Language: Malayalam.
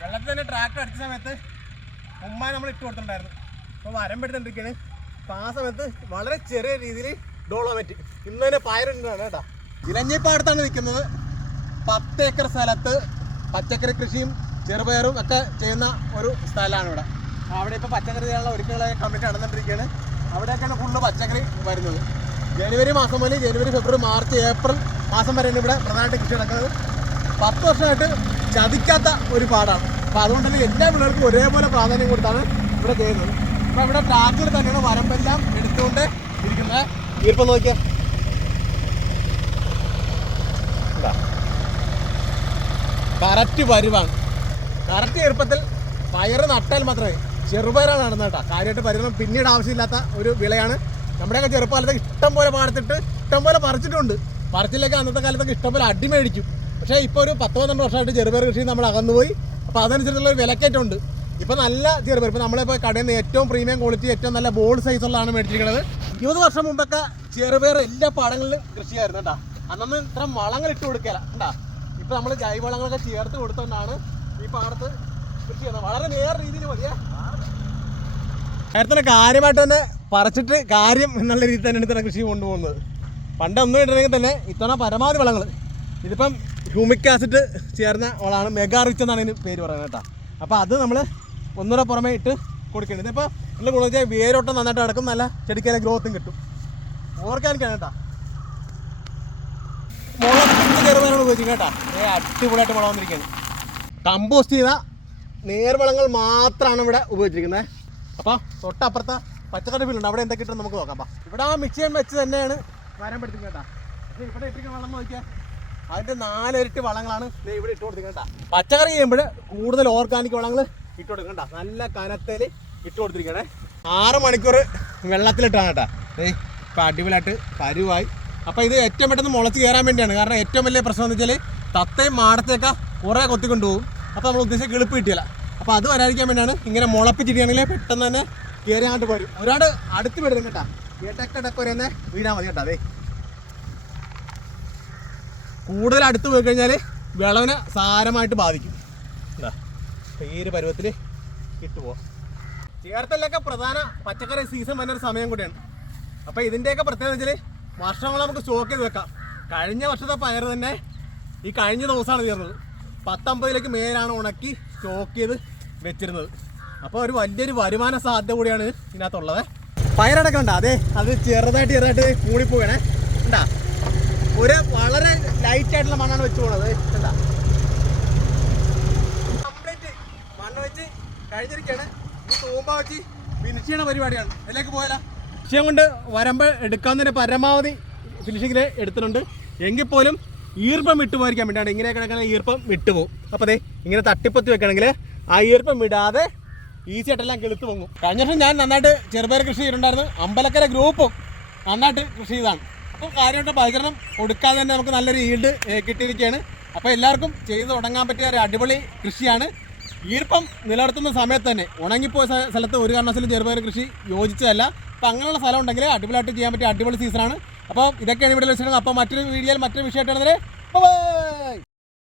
വെള്ളത്തിൽ തന്നെ ട്രാക്ടർ അടിച്ച സമയത്ത് ഉമ്മാൻ നമ്മൾ ഇട്ട് കൊടുത്തിട്ടുണ്ടായിരുന്നു. അപ്പോൾ വരമ്പെടുത്തിട്ടിരിക്കുകയാണ്. അപ്പോൾ ആ സമയത്ത് വളരെ ചെറിയ രീതിയിൽ ഡോളോമെറ്റ് ഇന്ന് തന്നെ പയറുണ്ടാണ് കേട്ടോ. ഇലഞ്ഞിപ്പാടത്താണ് നിൽക്കുന്നത്. 10 ഏക്കർ സ്ഥലത്ത് പച്ചക്കറി കൃഷിയും ചെറുപയറും ഒക്കെ ചെയ്യുന്ന ഒരു സ്ഥലമാണ് ഇവിടെ. അവിടെ ഇപ്പോൾ പച്ചക്കറി ചെയ്യാനുള്ള ഒരുക്കങ്ങളെ കമ്മിറ്റി നടന്നിട്ടിരിക്കുകയാണ്. അവിടെയൊക്കെയാണ് ഫുള്ള് പച്ചക്കറി വരുന്നത്. ജനുവരി മാസം മുതൽ ജനുവരി, ഫെബ്രുവരി, മാർച്ച്, ഏപ്രിൽ മാസം വരെയാണ് ഇവിടെ പ്രധാനമായിട്ട് കൃഷി നടക്കുന്നത്. 10 വർഷമായിട്ട് ചതിക്കാത്ത ഒരു പാടാണ്. അപ്പോൾ അതുകൊണ്ട് തന്നെ എല്ലാ പിള്ളേർക്കും ഒരേപോലെ പ്രാധാന്യം കൊടുത്താണ് ഇവിടെ ചെയ്യുന്നത്. അപ്പോൾ ഇവിടെ ട്രാക്ടർ തന്നെയാണ് വരമ്പെല്ലാം എടുത്തുകൊണ്ട് ഇരിക്കുന്നത്. ഈർപ്പം നോക്കിയാൽ കറക്റ്റ് വരുവാണ്. കറക്റ്റ് ഈർപ്പത്തിൽ പയറ് നട്ടാൽ മാത്രമേ ചെറുപയറാണ് നടന്നത് കേട്ടോ. കാര്യമായിട്ട് പരിചരണം പിന്നീട് ആവശ്യമില്ലാത്ത ഒരു വിളയാണ്. നമ്മുടെയൊക്കെ ചെറുപ്പകാലത്തൊക്കെ ഇഷ്ടം പോലെ പാടത്തിട്ട് ഇഷ്ടം പോലെ പറിച്ചിട്ടുണ്ട്. പറിച്ചിലൊക്കെ അന്നത്തെ കാലത്തൊക്കെ ഇഷ്ടം പോലെ അടിമേടിക്കും. പക്ഷേ ഇപ്പോൾ ഒരു 10-12 വർഷമായിട്ട് ചെറുപയർ കൃഷി നമ്മൾ അകന്നുപോയി. അപ്പോൾ അതനുസരിച്ചുള്ള ഒരു വിലക്കയറ്റമുണ്ട്. ഇപ്പോൾ നല്ല ചെറുപയർ, ഇപ്പോൾ നമ്മളിപ്പോൾ കടയിൽ നിന്ന് ഏറ്റവും പ്രീമിയം ക്വാളിറ്റി ഏറ്റവും നല്ല ബോൾഡ് സൈസുള്ളതാണ് മേടിച്ചിരിക്കുന്നത്. 20 വർഷം മുമ്പൊക്കെ ചെറുപയർ എല്ലാ പാടങ്ങളിലും കൃഷിയായിരുന്നു കേട്ടോ. അന്നൊന്നും ഇത്ര വളങ്ങൾ ഇട്ട് കൊടുക്കില്ല കേട്ടോ. ഇപ്പോൾ നമ്മൾ ജൈവവളങ്ങളൊക്കെ ചേർത്ത് കൊടുത്തുകൊണ്ടാണ് ഈ പാടത്ത് കൃഷി ചെയ്യുന്നത്. വളരെ നേരെ രീതിയിൽ മതിയേ. നേരത്തെ കാര്യമായിട്ട് തന്നെ പറിച്ചിട്ട് കാര്യം എന്നുള്ള രീതിയിൽ തന്നെയാണ് ഇത്തരം കൃഷി കൊണ്ടുപോകുന്നത്. പണ്ട് ഒന്നും ഇടണമെങ്കിൽ തന്നെ ഇത്തവണ പരമാവധി വളങ്ങൾ, ഇതിപ്പം ഹ്യൂമിക് ആസിഡ് ചേർന്ന വളമാണ്, മെഗാ റിച്ച് എന്നാണ് ഇതിന് പേര് പറയുന്നത് കേട്ടോ. അപ്പോൾ അത് നമ്മൾ ഒന്നുകൂടെ പുറമേ ഇട്ട് കൊടുക്കേണ്ടത്. ഇതിപ്പോൾ നല്ല ഗുണം വെച്ചാൽ വേരോട്ടം നന്നായിട്ട് നടക്കും, നല്ല ചെടിക്കാരെ ഗ്രോത്തും കിട്ടും. ഓർഗാനിക്കാണ് കേട്ടോ. മുളപ്പിച്ച് ചെറുപയറാണ് ഉപയോഗിക്കുന്നത് കേട്ടോ. അടിപൊളിയായിട്ട് മുള വന്നിരിക്കുകയാണ്. കമ്പോസ്റ്റ് ചെയ്ത നേർവളങ്ങൾ മാത്രമാണ് ഇവിടെ ഉപയോഗിച്ചിരിക്കുന്നത്. അപ്പോൾ തൊട്ടപ്പുറത്തെ പച്ചക്കറി ഫീൽഡുണ്ട്, അവിടെ എന്തൊക്കെ ഇട്ടെന്ന് നമുക്ക് നോക്കാം. ഇവിടെ ആ മിക്സിയം വെച്ച് തന്നെയാണ് വരാൻ പഠിക്കുന്നത് കേട്ടോ. പക്ഷേ ഇവിടെ ഇട്ടിരിക്കുന്ന വളം നോക്കിയാൽ അതിൻ്റെ 4 ഇരട്ടി വളങ്ങളാണ് ഇവിടെ ഇട്ട് കൊടുത്തിരിക്കുന്നത് കേട്ടോ. പച്ചക്കറി ചെയ്യുമ്പോൾ കൂടുതൽ ഓർഗാനിക് വളങ്ങൾ ഇട്ട് കൊടുക്കണ്ട. നല്ല കനത്തേൽ ഇട്ട് കൊടുത്തിരിക്കണേ. 6 മണിക്കൂർ വെള്ളത്തിലിട്ടാണ് കേട്ടോ. ഇപ്പോൾ അടിപൊളിയായിട്ട് പരുവായി. അപ്പോൾ ഇത് ഏറ്റവും പെട്ടെന്ന് മുളച്ച് കയറാൻ വേണ്ടിയാണ്. കാരണം ഏറ്റവും വലിയ പ്രശ്നം എന്ന് വെച്ചാൽ തത്തയും മാടത്തെയൊക്കെ കുറേ കൊത്തിക്കൊണ്ടുപോകും. അപ്പോൾ നമ്മൾ ഉദ്ദേശിച്ച കിളിപ്പ് കിട്ടിയില്ല. അപ്പോൾ അത് വരാതിരിക്കാൻ വേണ്ടിയാണ് ഇങ്ങനെ മുളപ്പിച്ചിരിക്കുകയാണെങ്കിൽ പെട്ടെന്ന് തന്നെ കയറി അങ്ങോട്ട് വരും. ഒരാട് അടുത്ത് വിടരും കേട്ടോ. ഇടയ്ക്കിടയ്ക്ക് ഒരു തന്നെ വീണാൽ മതി കേട്ടോ. അതെ, കൂടുതൽ അടുത്ത് പോയി കഴിഞ്ഞാൽ വിളവിനെ സാരമായിട്ട് ബാധിക്കും. എന്താ ഈ ഒരു പരുവത്തിൽ ഇട്ടുപോകാം. ചേർത്തലൊക്കെ പ്രധാന പച്ചക്കറി സീസൺ വരുന്നൊരു സമയം കൂടിയാണ്. അപ്പോൾ ഇതിൻ്റെയൊക്കെ പ്രത്യേകത വെച്ചാൽ വർഷങ്ങൾ നമുക്ക് സ്റ്റോക്ക് ചെയ്ത് വെക്കാം. കഴിഞ്ഞ വർഷത്തെ പയർ തന്നെ ഈ കഴിഞ്ഞ ദിവസമാണ് തീർന്നത്. 19 മേലാണ് ഉണക്കി സ്റ്റോക്ക് ചെയ്ത് വെച്ചിരുന്നത്. അപ്പോൾ ഒരു വലിയൊരു വരുമാന സാധ്യത കൂടിയാണ് ഇതിനകത്തുള്ളത്. പയറടക്കണ്ട, അതെ, അത് ചെറുതായിട്ട് മൂടിപ്പോകണേ. എന്താ ഒരു വളരെ ലൈറ്റായിട്ടുള്ള മണ്ണാണ് വെച്ച് പോണത്. എന്താ കംപ്ലീറ്റ് മണ്ണ് വെച്ച് കഴിഞ്ഞിരിക്കുകയാണ്. ഈ തൂമ്പ വെച്ച് ഫിനിഷ് ചെയ്യണ പരിപാടിയാണ്. ഇതിലേക്ക് പോയാലോ. വിഷയം കൊണ്ട് വരുമ്പോൾ എടുക്കാവുന്നതിന് പരമാവധി ഫിനിഷിങ്ങിൽ എടുത്തിട്ടുണ്ട്. എങ്കിൽ പോലും ഈർപ്പം വിട്ടുപോയിരിക്കാൻ വേണ്ടിയാണ്. ഇങ്ങനെ കിടക്കുന്ന ഈർപ്പം വിട്ടുപോകും. അപ്പോൾ അതെ ഇങ്ങനെ തട്ടിപ്പൊത്തി വെക്കണമെങ്കിൽ ആ ഈർപ്പം വിടാതെ ഈസി ആയിട്ടെല്ലാം കിളുത്ത് പൊങ്ങും. കഴിഞ്ഞ വർഷം ഞാൻ നന്നായിട്ട് ചെറുപയർ കൃഷി ചെയ്തിട്ടുണ്ടായിരുന്നു. അമ്പലക്കര ഗ്രൂപ്പും നന്നായിട്ട് കൃഷി ചെയ്താണ്. അപ്പോൾ കാര്യമായിട്ട് പരിചരണം കൊടുക്കാതെ തന്നെ നമുക്ക് നല്ലൊരു ഈൽഡ് കിട്ടിയിരിക്കുകയാണ്. അപ്പോൾ എല്ലാവർക്കും ചെയ്ത് തുടങ്ങാൻ പറ്റിയ ഒരു അടിപൊളി കൃഷിയാണ്. ഈർപ്പം നിലനിർത്തുന്ന സമയത്ത് തന്നെ ഉണങ്ങിപ്പോയ സ്ഥലത്ത് ഒരു കാരണവശാലും ചെറുപയർ കൃഷി യോജിച്ചതല്ല. അപ്പോൾ അങ്ങനെയുള്ള സ്ഥലം ഉണ്ടെങ്കിൽ അടിപൊളിയായിട്ട് ചെയ്യാൻ പറ്റിയ അടിപൊളി സീസണാണ്. അപ്പോൾ ഇതൊക്കെയാണ് ഇവിടെ വെച്ചിട്ടുണ്ടെങ്കിൽ. അപ്പോൾ മറ്റൊരു വീഡിയോയിൽ മറ്റൊരു വിഷയമായിട്ടാണ്.